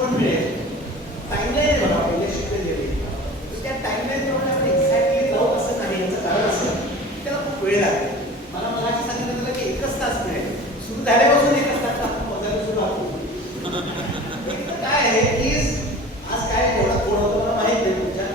पण मिळेल. टाइमलाईन आहे बघा पहिले शिकलेली, त्या टाइमलाईन प्रमाणे आपण एक्झॅक्टली जाऊ असं नाही. याचं कारण असं त्याला खूप वेळ लागेल. मला मगाशी सांगितलं तुला की 1च तास मिळेल. सुरू झाल्यापासून 1च तास आपण पोहोचायला सुरू आहोत. काय आहे की आज काय जेवढा कोण होतं मला माहित नाही तुमच्या,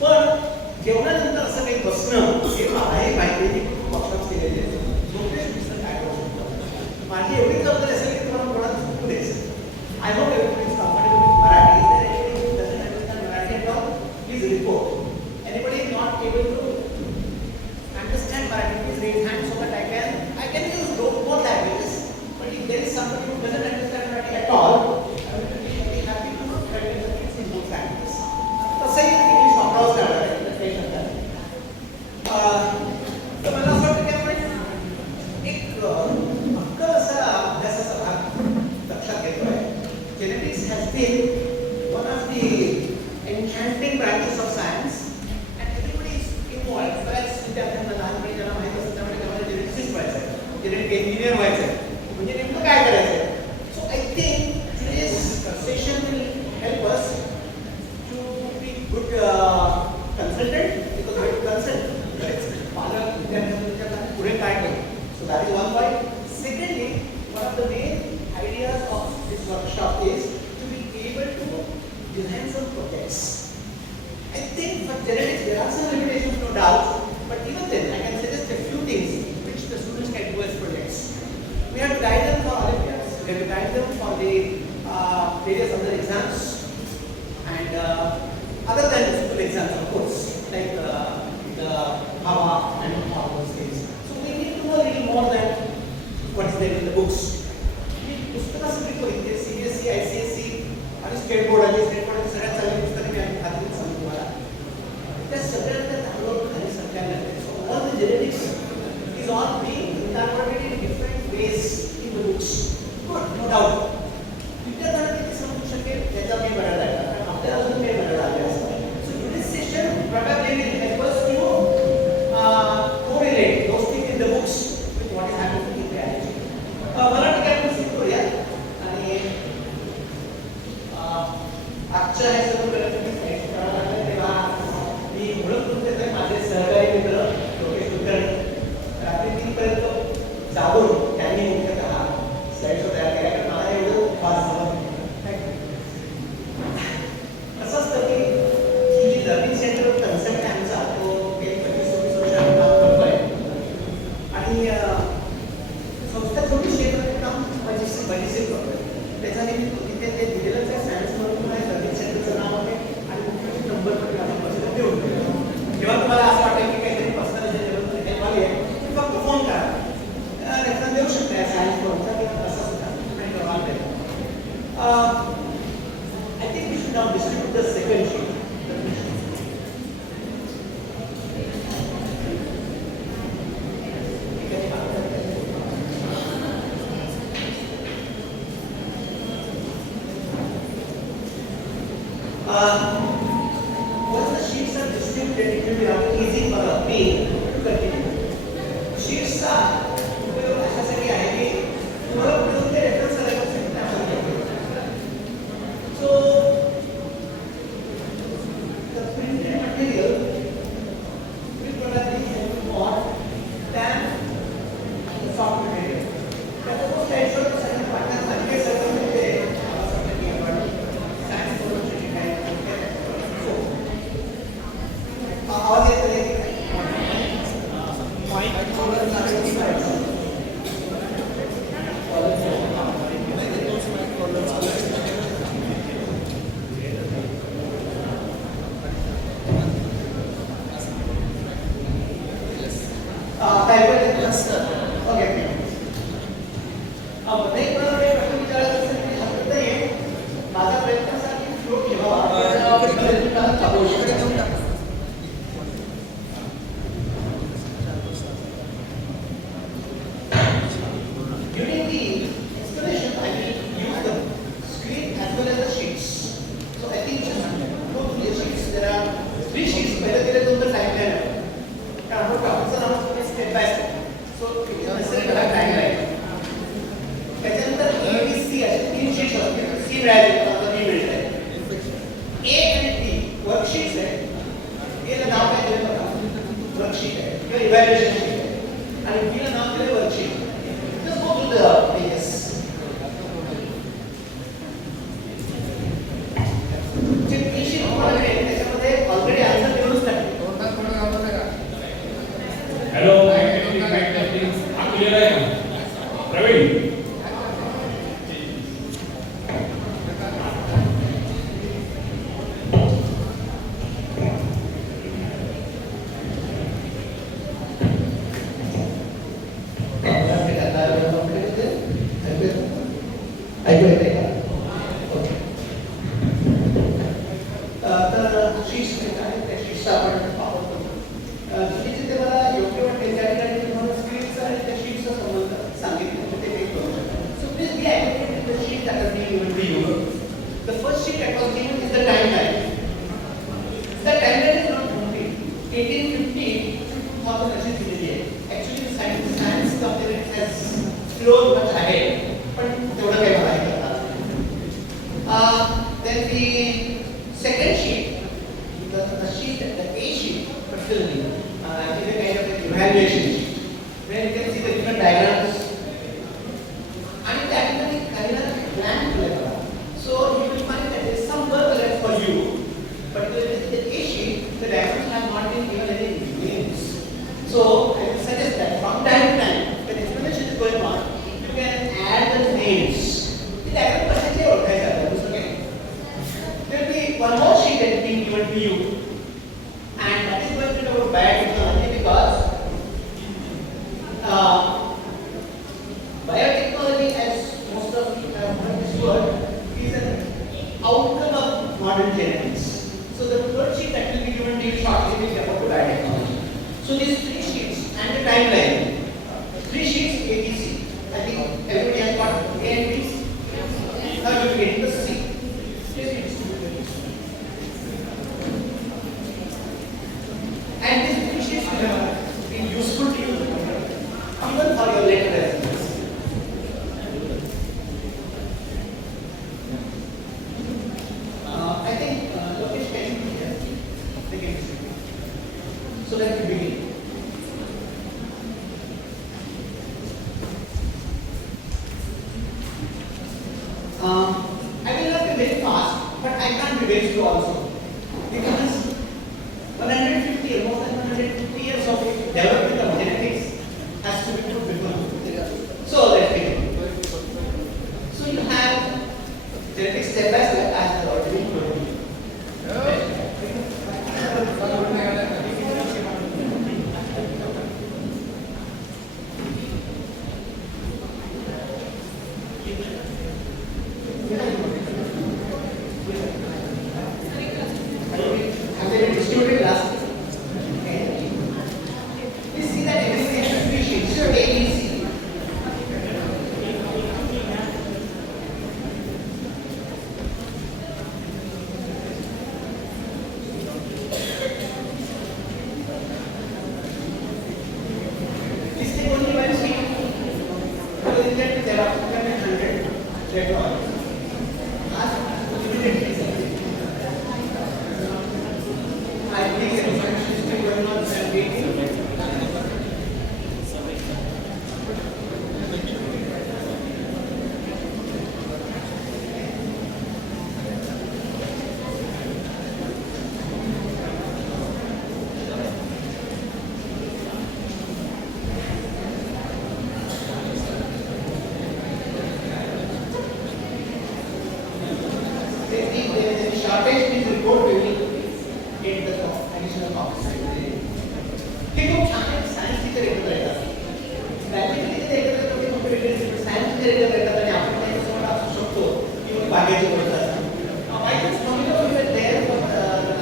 पण जेवणानंतर असं काही बसणं हे मलाही माहिती आहे. खूप वर्षात केलेले झोपेश दिसतं काय करू शकतो. माझी एवढी जबाबदारी असेल की तुम्हाला कोणाला झोपू द्यायचं. I hope everybody is comfortable with Marathi. Is there anybody who doesn't understand Marathi at all? Please report. Anybody not able to understand Marathi, please raise hand so that I can use both languages. But if there is somebody who doesn't understand Marathi at all, I will be very happy to present the things in both languages. तसंही English वापरावंच लागणार आहे, काही शब्द नाही. तर मला असं वाटतं की आपण एक अक्कल असा अभ्यासाचा भाग लक्षात घेतोय. Genetics has been one of the enchanting branches of science and everybody is involved. बऱ्याच विद्यार्थ्यांना लहानपणी ज्यांना माहित असतं त्यामुळे त्यामध्ये जेनेटिक्स व्हायचं आहे, जेनेटिक इंजिनियर व्हायचं आहे, म्हणजे नेमकं काय करायचं. So I think today's session will help us to be good consultant, because we have to consult पालक विद्यार्थ्यांना पुढे काय करू. So that is one point. Secondly, one of the main ideas of this workshop is to be able to design some projects. I think for genetics there are some limitations, no doubt, but even then I can suggest a few things which the students can do as projects. We have to guide them for Olympiads, we have to guide them for the various other exams, and other than the school exams, of course, like the HAVA and all those things. So we need to know a little more than what is there in the books. पुस्तकासाठी कोणते CBSE, ICSE आणि state board आणि state board सगळ्यात चांगली पुस्तकं मी आधी खात्री सांगतो तुम्हाला. त्या सगळ्यांना डाउनलोड खाली सगळ्यांना. So all the genetics is all being interpreted in different ways in the books. Good, no doubt. विद्यार्थ्यांना किती समजू शकेल याचा मी बघायला लागला, कारण आपल्याला अजून काही बघायला आले असतं. So today's session probably will help us to correlate those things in the books with what is happening in reality. Marathi काय आपण सुरू करूया आणि आजच्या हे सर्व प्रयत्न करायला लागले तेव्हा मी ओळख करून देतोय माझे सहकारी मित्र लोकेश कुलकर्णी. रात्री 3 पर्यंत जागून त्यांनी मुख्यतः स्लाइड्स तयार केल्या, कारण मला एवढं फास्ट झालं. असं असतं की ही जी लर्निंग सेंटर कन्सेप्ट आहे आमचा, तो गेली 25-26 वर्षांनी काम करतोय आणि संस्था थोडी क्षेत्रात काम बरीचशी करतोय. त्याच्याने मी तिथे ते दिलेलंच आहे सायन्स म्हणून आहे, लर्निंग सेंटरचं नाव आहे आणि मुख्यमंत्री नंबर पण आपण पर्सनल देऊन ठेवतो. जेव्हा तुम्हाला असं वाटेल की काहीतरी पर्सनल जेवण हेल्प आली आहे, तुम्ही फक्त फोन करा, रेफरन्स देऊ शकता सायन्स फोनचा किंवा तसा सुद्धा आणि प्रमाण देतो. I think we should now distribute the second sheet. Once the sheets are distributed, it will be easy for me to continue. Sheets उपयोग अशासाठी आहे की तुम्हाला कुठून ते रेफरन्स करायला शकता. So the printed material will probably help you more than the soft material. त्याचा तो स्लाइड शो सगळ्यांना पाठवण्यासाठी सगळं म्हणजे आवाज येतो आहे माझा प्रयत्नासाठी फ्लो ठेवा. During the explanation, I will use the screen as well as the sheets. So I think just go through the sheets. There are 3 sheets. पहले तुमचं timeline आहे. कारण आपण टॉपिकचं नाव तुम्ही step by step. So necessary to have timeline. त्याच्यानंतर ABC असे 3 sheets असतात. C मिळाले तर आता B मिळते. ए आणि बी वर्कशीट्स आहे. ए ला नाव काय दिलं बघा, वर्कशीट आहे किंवा इव्हॅल्युएशन शीट आहे आणि बी ला नाव दिलं worksheet. Just go to the pages. जे बी शीट तुम्हाला मिळेल त्याच्यामध्ये ऑलरेडी आन्सर देऊनच टाकले. हॅलो माईक टेस्टिंग हा क्लिअर आहे का प्रवीण? ऐकू येते का? ओके. तर शीट्स आहेत त्या शीट्स आपण वापरतो. तुम्ही जिथे मला योग्य वाटेल त्या ठिकाणी तुम्हाला स्क्रीनचा आणि त्या शीटचा संबंध सांगितलं ते काही करू शकता. So please be active with the sheet that are being given to you. The first sheet that was given is the timeline. The timeline is not complete. 1850 to 2000 अशी दिलेली आहे. Actually, science component has flown much ahead. पण तेवढं काही मला ऐकलं नाही. Then the second sheet, the sheet, the A sheet, particularly, is a kind of an evaluation sheet, where you can see the different diagrams. And the academic career plan level. So you will find that there is some work left for you. Particularly in the A sheet, the diagrams have not been given any names. So I will suggest that from time to time, when explanation is going on, you can add the names. The diagram percentage ओळखायचा आहे, दुसरं काही. There will be one more sheet that is being given to you, and that is going to be about biotechnology because biotechnology, as most of you have heard this word, is an outcome of modern genetics. So the third sheet that will be given to you shortly will be about biotechnology. So these three sheets and the timeline, three sheets A, B, C. I think everybody has got A and B. Now you will get the C. And these three sheets will be useful to you even for your later reference. I think Lokesh can be here. They can be here. So let me begin. I will not be very fast, but I can't be very slow also. Because 150 or more than 150 years of development of genetics has to be put before you. So let's begin. So you have genetics step by step as I already told you. Have they been distributed last? Okay. Please see that everything has three sheets. A, B, C. Please take only one sheet. Because in that there are 100 later on. Ask immediately. I think the research is still going on and waiting. There is a shortage, please report. We will get the additional copies. हे खूप छान आहे. Science teacher एकत्र येतात. Practically ते एकत्र येतात, ते competitive science teacher एकत्र येतात आणि आपण त्यांच्यासोबत असू शकतो किंवा बागेची गोष्ट असतात. I just know you were there for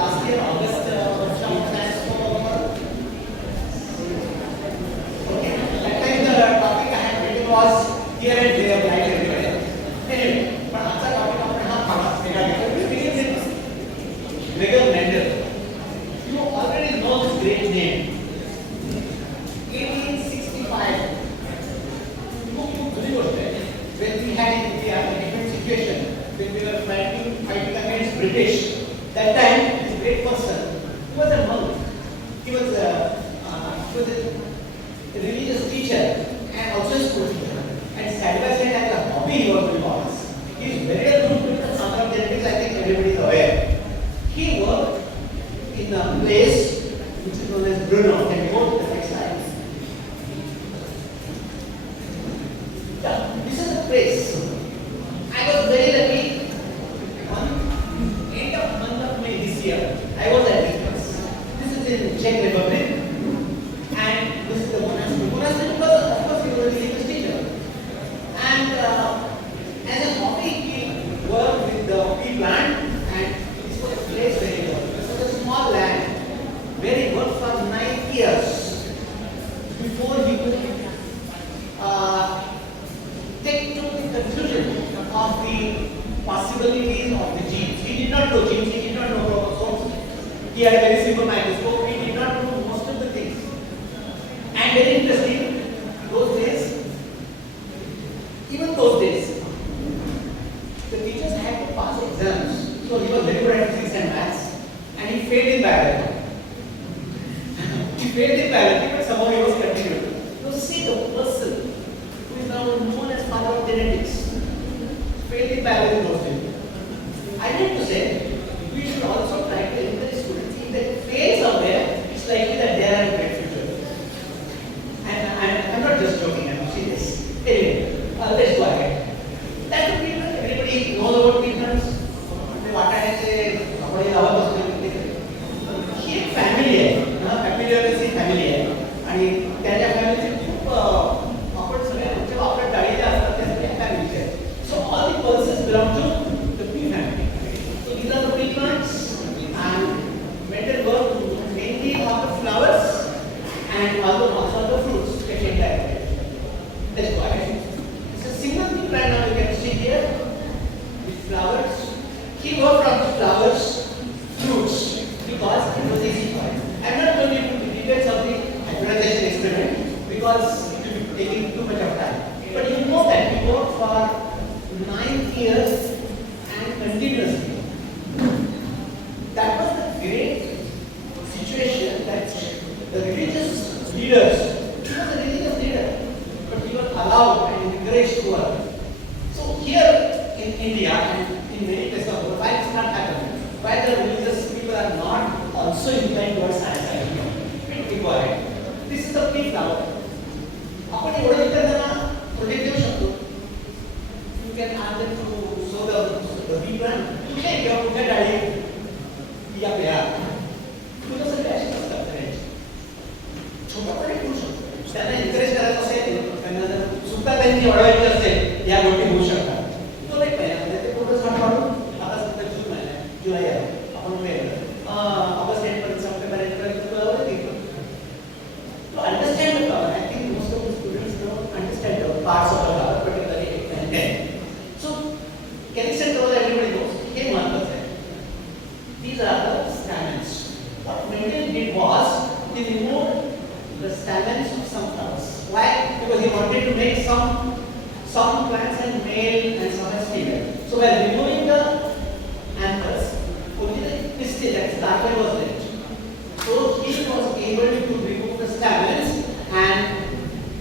last year August workshop science for okay. That time the topic I had written was here and there, right everywhere. Anyway, पण आजचा टॉपिक आपण हा फार वेगळा घेतो. Gregor Mendel. You already know this great name. 1865. खूप जुनी गोष्ट आहे. When we had in India a different situation, when we were fighting against British, That time, this great person, he was a monk. He was a religious teacher and also a school teacher. And side by side, as a hobby, he was doing all this. He is very well known with the Sangam genetics. I think everybody is aware. He worked in a place which is known as Brno. Can you go to the next slide? Yeah, this is the place. I was very lucky. On end of month of May this year, I was at this place. This is in Czech Republic, and this is the monastery. Monastery because of course he was a religious teacher, and as a hobby he worked with the pea plant, and this was a place where he worked. This was a small land where he worked for 9 years before he could take to the conclusion of the possibilities of the genes. He did not know genes, he did not know chromosomes. He had a very simple microscope, he did not know most of the things. And very interesting, those days, even those days, the teachers had to pass exams. So he was very good at physics and maths, and he failed in biology. He failed in biology, but somehow he was continued. You see the person who is now known as father of genetics failed in biology in those days. I meant to say, we should also try to encourage students. If they fail somewhere, it's likely that they are a great future. And I'm not just joking, I'm serious. Anyway, let's go ahead. That's the peanuts. Everybody knows about peanuts. ही एक family आहे, ॲपिलिओरेसी family आहे आणि त्याच्या फॅमिलीचे खूप आपण सगळे आमच्या आपल्या डाळी ज्या असतात त्या सगळ्या फॅमिलीचे आहेत. So all the pulses belong to the pea family. So these are the pea plants and mental work mainly on the flowers and also the fruits get indirect. Let's go ahead. It's a single pea plant now you can see here with flowers. He worked on the flowers, fruits because it was easy for him. I'm not going to go into details of the hybridization experiment because it will be taking too much of time. But you know that we worked for 9 years and continuously. That was the great situation that the religious leaders, he was a religious leader, but he was allowed and encouraged to work. So here in India and in many places of the world, why it's not happening? Why the religious people are not also inclined towards science? We go ahead. This is the pea flower. आपण एवढं विद्यार्थ्यांना project देऊ शकतो. You can ask them to sow the pea plant. कुठे किंवा कुठल्या डाळी या पेया तुला सगळे असे असतात करायचे. छोटा पण करू शकतो. त्यांना एनकरेज करायचं असेल, त्यांना जर सुद्धा त्यांनी वाढवायची असेल, या गोष्टी होऊ शकतात. तो नाही पाहिजे ते पूर्ण झाड वाढून आता सध्या जून आहे, जुलै आहे, आपण मे ऑगस्ट एंडपर्यंत सप्टेंबरपर्यंत तुला होईल. To understand the flower, I think most of the students don't understand the parts of the flower, particularly 8 and 10. So, chemistry flower everybody knows. हे महत्त्वाचं आहे. These are the stamens. What Mendel did was he removed the stamens of some flowers. Why? Because he wanted to make some plants as male and some as female. So by removing the anthers, only the pistil, that starter was left. So he was able to remove the stamens, and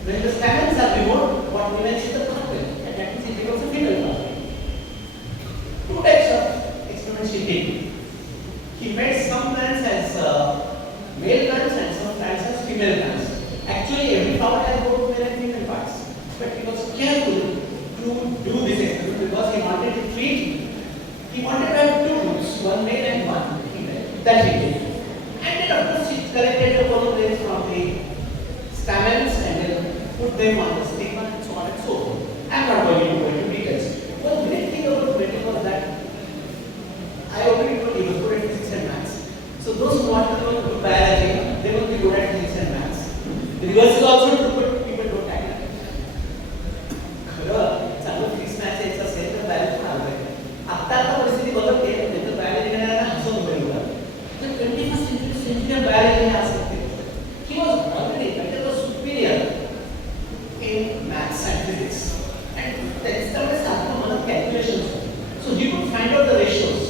when the stamens are removed, what remains is the plant, and that means it becomes a female plant. 2 types of experiments he did. He made some plants as male plants and some plants as female plants. Actually, every flower has both male and female parts. But he was careful to do this experiment because he wanted to treat, he wanted to have 2 groups, one male and one female. That he did. And then of course he collected the pollen grains from the stamens and then put them on the stigma and so on and so forth. I am not going to go into details. One great thing about Mendel was that I already told he was good at physics and maths. So those who want to know good biology, they will be good at physics and maths. The reverse is also true, but people don't tackle it. खरं चांगलं physics maths यायचं असेल तर biology पण आलं पाहिजे. आता परिस्थिती बदलते, नाही तर बायोलॉजी घेणाऱ्यांना हसून उभे होतात. तर 21st century biology हे असं he was already Mendel was superior in maths and physics. And त्याच्यामुळे सारखं मला calculations. So he could find out the ratios.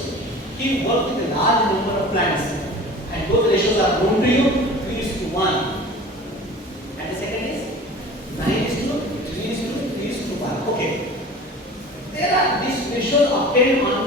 he worked with a large number of plants, and those ratios are known to you, 3:1. And the second is 9:3:1. Okay. There are these ratios obtained on